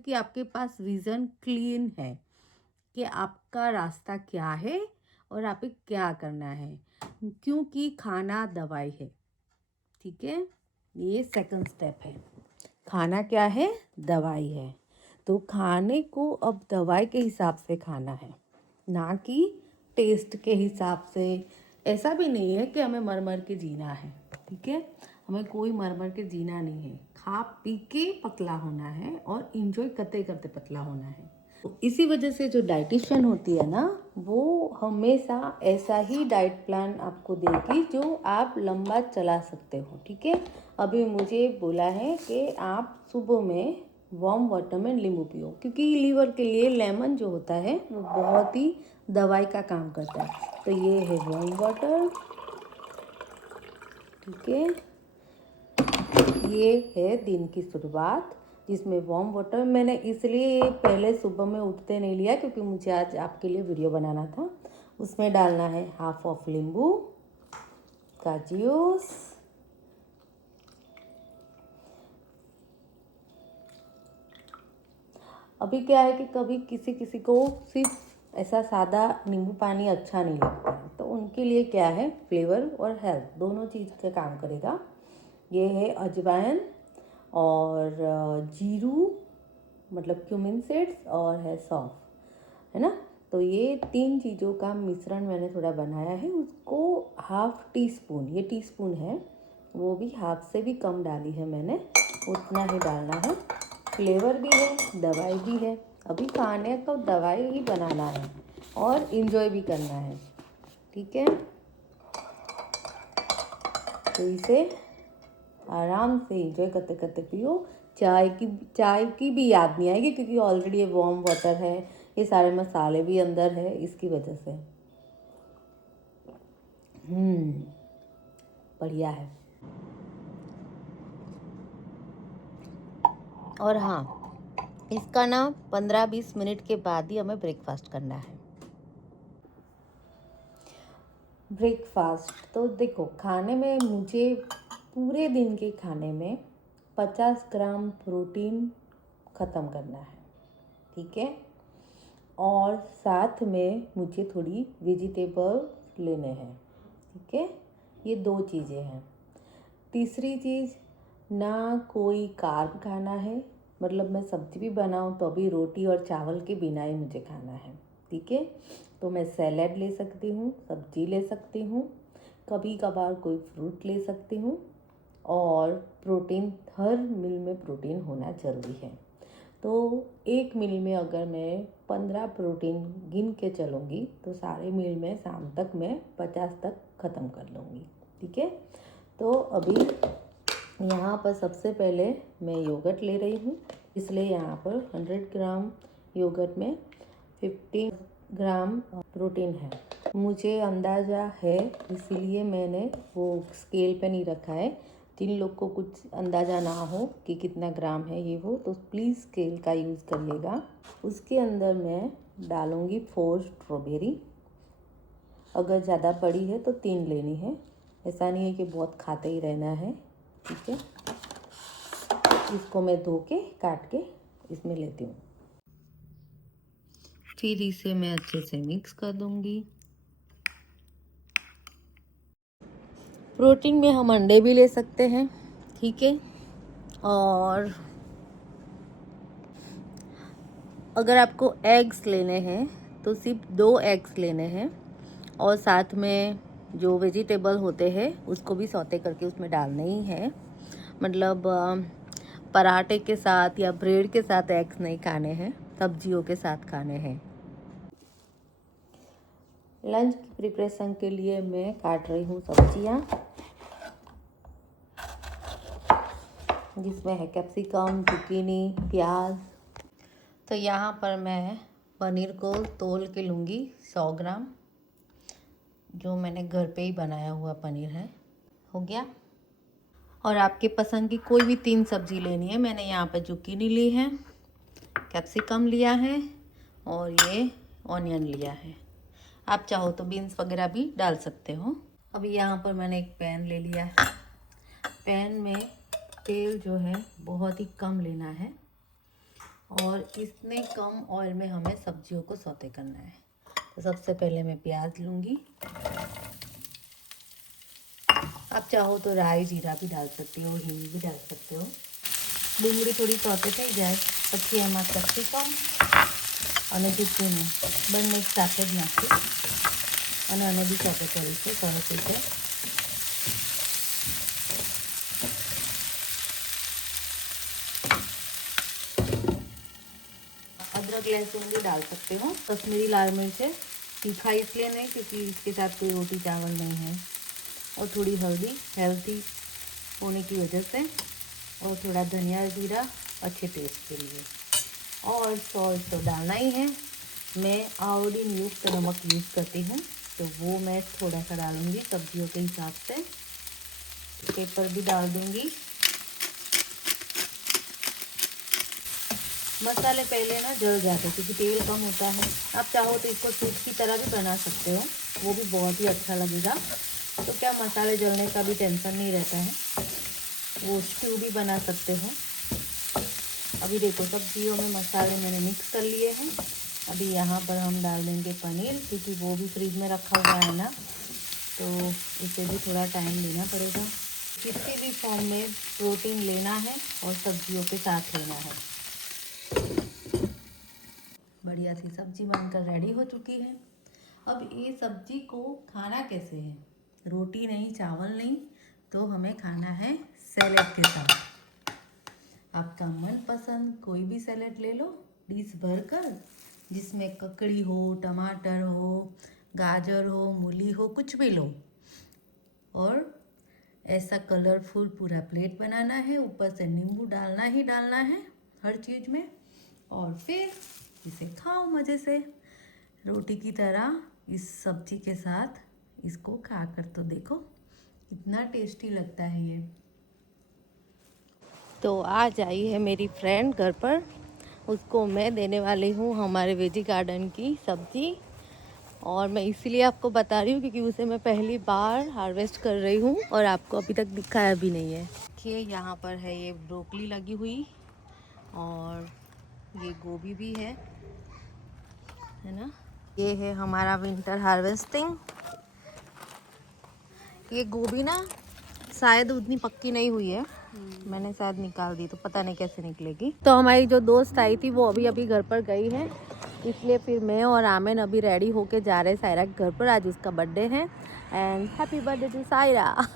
कि आपके पास vision clean है कि आपका रास्ता क्या है और आपको क्या करना है, क्योंकि खाना दवाई है। ठीक है, ये सेकंड स्टेप है। खाना क्या है? दवाई है। तो खाने को अब दवाई के हिसाब से खाना है, ना कि टेस्ट के हिसाब से। ऐसा भी नहीं है कि हमें मर मर के जीना है। ठीक है, हमें कोई मर मर के जीना नहीं है। खा पी के पतला होना है और इंजॉय करते करते पतला होना है। तो इसी वजह से जो डाइटिशियन होती है ना, वो हमेशा ऐसा ही डाइट प्लान आपको देगी जो आप लंबा चला सकते हो। ठीक है, अभी मुझे बोला है कि आप सुबह में वार्म वाटर में नींबू पियो, क्योंकि लीवर के लिए लेमन जो होता है वो बहुत ही दवाई का काम करता है। तो ये है वार्म वाटर। ठीक है, ये है दिन की शुरुआत जिसमें वार्म वाटर मैंने इसलिए पहले सुबह में उठते नहीं लिया, क्योंकि मुझे आज आपके लिए वीडियो बनाना था। उसमें डालना है हाफ ऑफ नींबू का जूस, अभी क्या है कि कभी किसी किसी को सिर्फ ऐसा सादा नींबू पानी अच्छा नहीं लगता है, तो उनके लिए क्या है, फ्लेवर और हेल्थ दोनों चीज़ का काम करेगा। ये है अजवाइन और जीरू, मतलब क्यूमिन सीड्स, और है सौंफ, है ना। तो ये तीन चीज़ों का मिश्रण मैंने थोड़ा बनाया है। उसको हाफ टी स्पून, ये टी स्पून है, वो भी हाफ से भी कम डाली है मैंने, उतना ही डालना है। फ्लेवर भी है, दवाई भी है। अभी खाने को दवाई ही बनाना है और इन्जॉय भी करना है। ठीक है, तो इसे आराम से इन्जॉय करते करते पियो। चाय की भी याद नहीं आएगी, क्योंकि ऑलरेडी ये वार्म वाटर है, ये सारे मसाले भी अंदर है, इसकी वजह से बढ़िया है। और हाँ, इसका ना 15-20 मिनट के बाद ही हमें ब्रेकफास्ट करना है। ब्रेकफास्ट तो देखो, खाने में मुझे पूरे दिन के खाने में 50 ग्राम प्रोटीन ख़त्म करना है। ठीक है, और साथ में मुझे थोड़ी वेजिटेबल लेने हैं। ठीक है, ये दो चीज़ें हैं। तीसरी चीज़, ना कोई कार्ब खाना है, मतलब मैं सब्जी भी बनाऊँ तो अभी रोटी और चावल के बिना ही मुझे खाना है। ठीक है, तो मैं सैलेड ले सकती हूँ, सब्जी ले सकती हूँ, कभी कभार कोई फ्रूट ले सकती हूँ, और प्रोटीन, हर मील में प्रोटीन होना ज़रूरी है। तो एक मील में अगर मैं 15 प्रोटीन गिन के चलूँगी तो सारे मील में शाम तक मैं 50 तक ख़त्म कर लूँगी। ठीक है, तो अभी यहाँ पर सबसे पहले मैं योगर्ट ले रही हूँ, इसलिए यहाँ पर 100 ग्राम योगर्ट में 15 ग्राम प्रोटीन है। मुझे अंदाज़ा है, इसीलिए मैंने वो स्केल पे नहीं रखा है। जिन लोग को कुछ अंदाज़ा ना हो कि कितना ग्राम है ये वो, तो प्लीज़ स्केल का यूज़ करिएगा। उसके अंदर मैं डालूँगी 4 स्ट्रॉबेरी। अगर ज़्यादा बड़ी है तो 3 लेनी है, ऐसा नहीं है कि बहुत खाते ही रहना है। ठीक है, इसको मैं धो के काट के इसमें लेती हूँ। फिर इसे मैं अच्छे से मिक्स कर दूँगी। प्रोटीन में हम अंडे भी ले सकते हैं। ठीक है, और अगर आपको एग्स लेने हैं तो सिर्फ 2 एग्स लेने हैं, और साथ में जो वेजिटेबल होते हैं उसको भी सौते करके उसमें डालने ही है। मतलब पराठे के साथ या ब्रेड के साथ एग्स नहीं खाने हैं, सब्जियों के साथ खाने हैं। लंच की प्रिपरेशन के लिए मैं काट रही हूँ सब्जियाँ, जिसमें है कैप्सिकम, जुकीनी, प्याज। तो यहाँ पर मैं पनीर को तोल के लूँगी 100 ग्राम, जो मैंने घर पे ही बनाया हुआ पनीर है। हो गया, और आपके पसंद की कोई भी 3 सब्जी लेनी है। मैंने यहाँ पर जुकीनी ली है, कैप्सिकम लिया है, और ये ऑनियन लिया है। आप चाहो तो बीन्स वगैरह भी डाल सकते हो। अभी यहाँ पर मैंने एक पैन ले लिया है। पैन में तेल जो है बहुत ही कम लेना है, और इतने कम ऑयल में हमें सब्जियों को सौते करना है। तो सबसे पहले मैं प्याज लूँगी। आप चाहो तो राई जीरा भी डाल सकते हो, हींग भी डाल सकते हो। ડુંગળી થોડી સોતે થઈ જાય પછી એમાં કેપ્સિકમ અને ઝુકીની બંને એક સાથે જ નાખી અને આને બી સોતે કરીશું સરસ રીતે। अदरक लहसुन भी डाल सकते हो। कश्मीरी लाल मिर्च है, तीखा इसलिए नहीं क्योंकि इसके साथ कोई रोटी चावल नहीं है। और थोड़ी हल्दी हेल्थी होने की वजह से, और थोड़ा धनिया जीरा अच्छे टेस्ट के लिए। और सॉल्ट तो डालना ही है। मैं आयोडीन युक्त नमक यूज़ करती हूँ तो वो मैं थोड़ा सा डालूँगी सब्जियों के हिसाब से। पेपर भी डाल दूँगी। मसाले पहले ना जल जाते हैं क्योंकि तेल कम होता है। आप चाहो तो इसको सूप की तरह भी बना सकते हो, वो भी बहुत ही अच्छा लगेगा। तो क्या मसाले जलने का भी टेंशन नहीं रहता है, वो स्ट्यू भी बना सकते हो। अभी देखो सब्जियों में मसाले मैंने मिक्स कर लिए हैं। अभी यहाँ पर हम डाल देंगे पनीर, क्योंकि वो भी फ्रिज में रखा हुआ है ना, तो इसे भी थोड़ा टाइम देना पड़ेगा। किसी भी फॉर्म में प्रोटीन लेना है और सब्जियों के साथ लेना है। बढ़िया सी सब्जी बनकर रेडी हो चुकी है। अब ये सब्जी को खाना कैसे है, रोटी नहीं चावल नहीं, तो हमें खाना है सैलेड के साथ। आपका मनपसंद कोई भी सैलेड ले लो डिश भरकर, जिसमें ककड़ी हो, टमाटर हो, गाजर हो, मूली हो, कुछ भी लो। और ऐसा कलरफुल पूरा प्लेट बनाना है, ऊपर से नींबू डालना ही डालना है हर चीज़ में। और फिर इसे खाओ मज़े से रोटी की तरह इस सब्जी के साथ। इसको खाकर तो देखो कितना टेस्टी लगता है ये। तो आज आई है मेरी फ्रेंड घर पर, उसको मैं देने वाली हूँ हमारे वेजी गार्डन की सब्जी। और मैं इसीलिए आपको बता रही हूँ क्योंकि उसे मैं पहली बार हार्वेस्ट कर रही हूँ और आपको अभी तक दिखाया भी नहीं है। देखिए यहाँ पर है ये ब्रोकली लगी हुई, और ये गोभी भी है ना। ये है हमारा विंटर हार्वेस्टिंग। ये गोभी ना शायद उतनी पक्की नहीं हुई है, मैंने शायद निकाल दी, तो पता नहीं कैसे निकलेगी। तो हमारी जो दोस्त आई थी वो अभी घर पर गई है, इसलिए फिर मैं और आमेन अभी रेडी होके जा रहे हैं सायरा के घर पर। आज उसका बर्थडे है and happy birthday to Saira.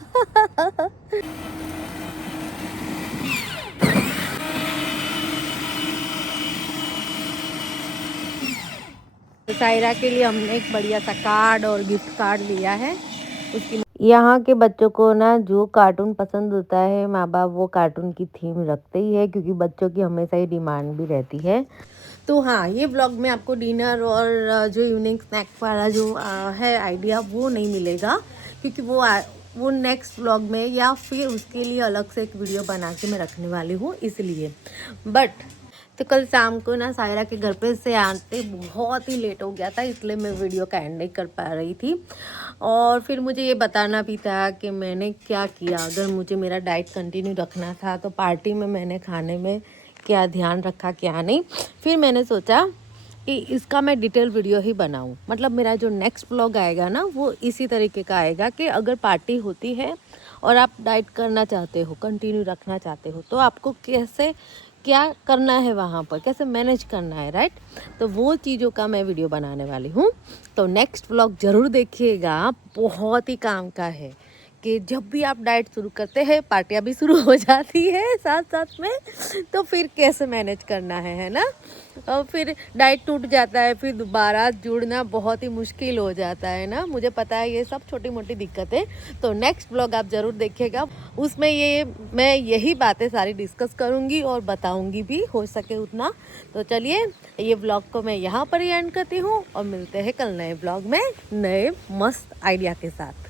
Saira के लिए हमने एक बढ़िया सा कार्ड और गिफ्ट कार्ड लिया है उसकी। यहाँ के बच्चों को ना जो कार्टून पसंद होता है, माँ बाप वो कार्टून की थीम रखते ही है, क्योंकि बच्चों की हमेशा ही डिमांड भी रहती है। तो हाँ, ये व्लॉग में आपको डिनर और जो इवनिंग स्नैक वाला जो है आइडिया वो नहीं मिलेगा, क्योंकि वो नेक्स्ट व्लॉग में या फिर उसके लिए अलग से एक वीडियो बना के मैं रखने वाली हूँ इसलिए। बट तो कल शाम को ना सायरा के घर पे से आते बहुत ही लेट हो गया था, इसलिए मैं वीडियो का एंड नहीं कर पा रही थी। और फिर मुझे ये बताना भी था कि मैंने क्या किया। अगर मुझे मेरा डाइट कंटिन्यू रखना था तो पार्टी में मैंने खाने में क्या ध्यान रखा क्या नहीं। फिर मैंने सोचा कि इसका मैं डिटेल वीडियो ही बनाऊं। मतलब मेरा जो नेक्स्ट व्लॉग आएगा ना वो इसी तरीके का आएगा कि अगर पार्टी होती है और आप डाइट करना चाहते हो, कंटिन्यू रखना चाहते हो, तो आपको कैसे क्या करना है, वहाँ पर कैसे मैनेज करना है, राइट। तो वो चीज़ों का मैं वीडियो बनाने वाली हूँ। तो नेक्स्ट व्लॉग ज़रूर देखिएगा, बहुत ही काम का है कि जब भी आप डाइट शुरू करते हैं पार्टियाँ भी शुरू हो जाती है साथ साथ में, तो फिर कैसे मैनेज करना है ना। और फिर डाइट टूट जाता है, फिर दोबारा जुड़ना बहुत ही मुश्किल हो जाता है ना। मुझे पता है ये सब छोटी मोटी दिक्कतें। तो नेक्स्ट व्लॉग आप ज़रूर देखिएगा, उसमें मैं यही बातें सारी डिस्कस करूँगी और बताऊँगी भी हो सके उतना। तो चलिए ये व्लॉग को मैं यहाँ पर ही एंड करती हूँ और मिलते हैं कल नए व्लॉग में नए मस्त आइडिया के साथ।